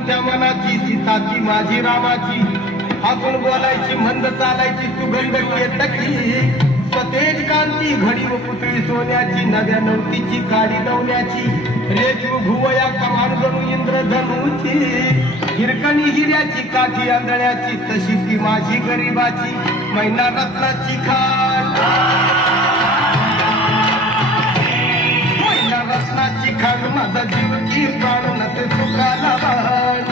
मोठ्या मनाची सीता ती माझी रामाची हसून बोलायची मंद चालायची सुगंध केतकी सतेज कांती घडी व पुतळी सोन्याची नव्या नवतीची काडी नवण्याची रेखीव भुवया कमान जणू इंद्रधनुची हिरकणी हिऱ्याची काठी आंधळ्याची तशी ती माझी गरीबाची मैना रत्नाची खाण मैना रत्नाची खाण माझा जीव की प्राण नसे सुखाला बाण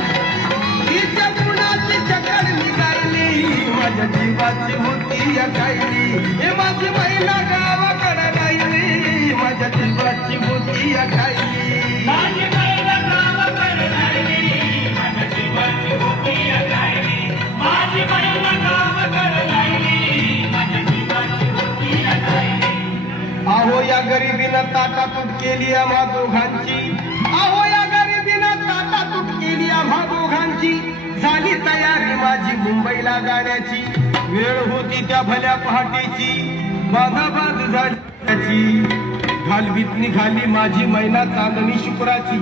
तिच्या गुणाची चक्कर निघाली माझ्या जीवाची होती या गायली हे माझी महिला गावाकडे राहिली माझ्या जीवाची होती या गायली माझी महिला गावाकडे राहिली माझ्या जीवाची होती या गायली माझी महिला गावाकडे राहिली माझ्या जीवाची होती या गायली अहो या गरिबीनं ताटातूट केली आम्हा दोघांची अहो या गरिबीनं ताटातूट केली आम्हा दोघांची झाली तयारी माझी मुंबईला जाण्याची वेळ होती त्या भल्या पहाटेची बांधाबाद झाली घालवीत निघाली माझी मैना चांदणी शुक्राची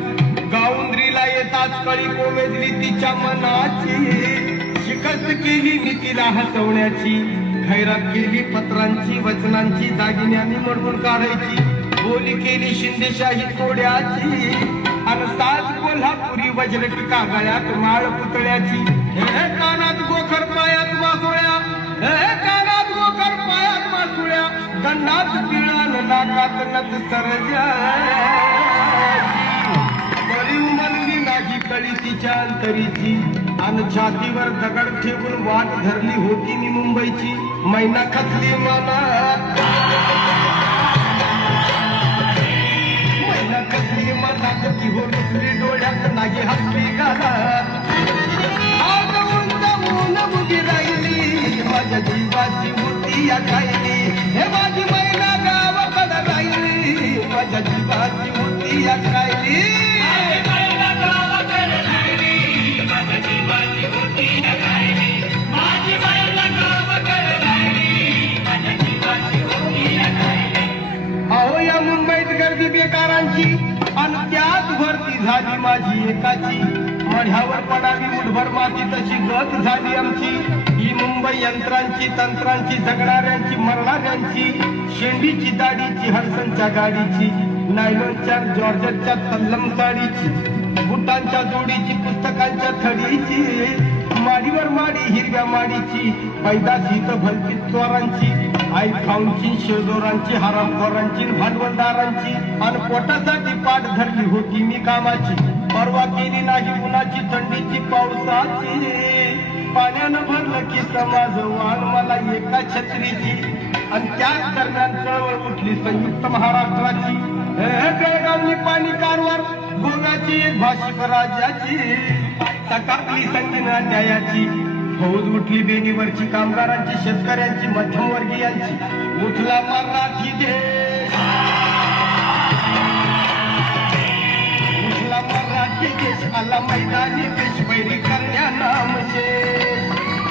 गाऊंद्रीला येताच कळी कोमेजली तिच्या मनाची शिकस्त केली मी तिला हसवण्याची खैरात केली पत्रांची वचनांची दागिन्यांनी मडवून काढायची बोली केली शिंदेशाही तोड्याची आणि साज कोल्हापुरी वज्रटिका गळ्यात माळ पुतळ्याची हे कानात गोखर पायात मासोळ्या हे कानात गोखर पायात मासोळ्या गंडात पिळान नाकात नथ सरजा बरी उमलली नाही कळी तिच्या अंतरीची आणि छातीवर दगड ठेवून वाट धरली होती मी मुंबईची मैना खचली मनात मैना खचली मनात की हो रुसली डोळ्यात नाही हसली गालात आज उंच उभी राहिली माझ्या जीवाची होती या गायली हे माझी मैना गावाकडे राहिली माझ्या जीवाची होती या गायली अहो या मुंबईत गर्दी बेकारांची आणि त्यात भरती झाली माझी एकाची मढ्यावर पडावी मुठभर माती तशी गत झाली आमची ही मुंबई यंत्रांची तंत्रांची जगणाऱ्यांची मरणाऱ्यांची शेंडीची दाढीची हडसनच्या गाडीची नायलॉनच्या जॉर्जटच्या तल्लम साडीची बुटांच्या जोडीची पुस्तकांच्या थडीची माडीवर माडी हिरव्या माडीची पैदाशी तर भलतीत चोरांची आई खाऊंची शेजोरांची हरामखोरांची भांडवलदारांची आणि पोटासाठी पाठ धरली होती मी कामाची परवा केली नाही उन्हाची थंडीची पावसाची पाण्यानं भरलं की समाज वाण मला एका छत्रीची आणि त्याच दरम्यान चळवळ उठली संयुक्त महाराष्ट्राची बेळगावली पाणी कारवार गोव्याची भाषिक राज्याची सकाळी संगीना न्यायाची फौज उठली बेडीवरची कामगारांची शेतकऱ्यांची मध्यमवर्गीयांची उठला मराठी देश उठला मराठी देश आला मैदानी पेशवैरी करण्या नामचे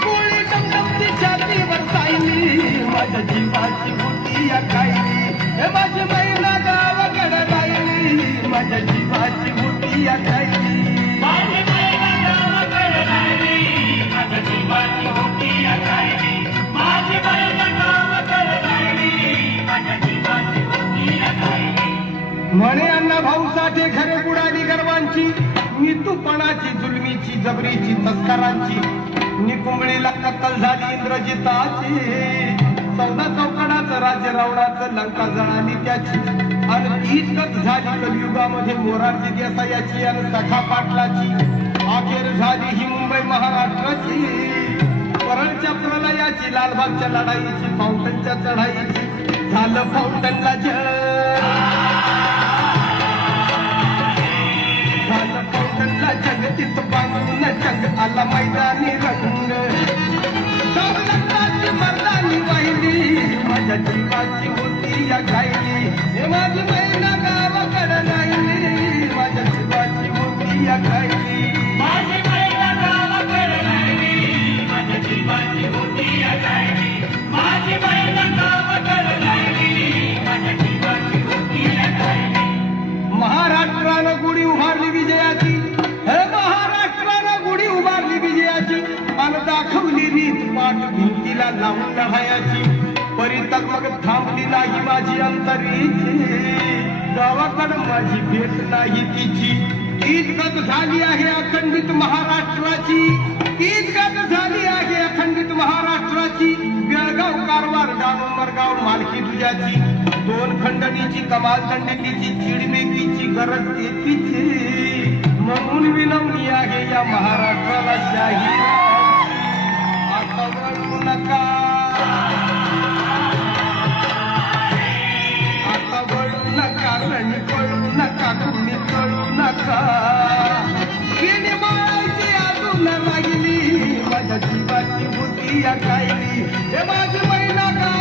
कोळी डमडमती छातीवर सायली माझ्या जीवाची होती या गायली हे माझी महिला गावाकडे राहिली माझ्या जीवाची होती या गायली म्हणे अण्णा भाऊ साठे खरे बुडाली गर्वांची नितूपणाची जुलमीची जबरीची तस्करांची निकुंबळीला कत्तल झाली इंद्रजिताची चौदा चौकडाचं राज्य रावणाचं लंका जळाली त्याची आणि तीच गत झाली कलियुगामध्ये मोरारजी देसायाची आणि सखा पाटलाची अखेर झाली ही मुंबई महाराष्ट्राची परळच्या प्रलयाची लालबागच्या लढाईची फाउंटनच्या चढाईची झालं फाउंटनला जगतीत बांधून जग आला मैदानी रंग मर्दानी वाहिली माझ्या जीवाची होती या गायली हे माझी महिला गावाकडे राहिली माझ्या जीवाची होती या गायली माझी महिला गावाकडे राहिली माझ्या जीवाची होती या गायली माझी महिला गावाकडे राहिली माझ्या जीवाची होती या गायली महाराष्ट्रानं गुढी उभारली विजयाची हे महाराष्ट्र गाठ भिंतीला लावून लढायाची परितक मग थांबली नाही माझी अंतरीची गावाकडं माझी भेट नाही तिची तीच गत झाली आहे अखंडित महाराष्ट्राची तीच गत झाली आहे अखंडित महाराष्ट्राची बेळगाव कारवार डांबरगाव मालकी तुझ्याची दोन खंडणीची कमाल दंडीची चिडमेकीची गरज येतीची म्हणून विनवणी आहे या महाराष्ट्राला शाही आता वळू नका आता वळू नका रणी पळू नका कुणी कळू नका विनिमयाची अजून राहिली माझ्या जीवाची होती या कायली हे माझी महिला का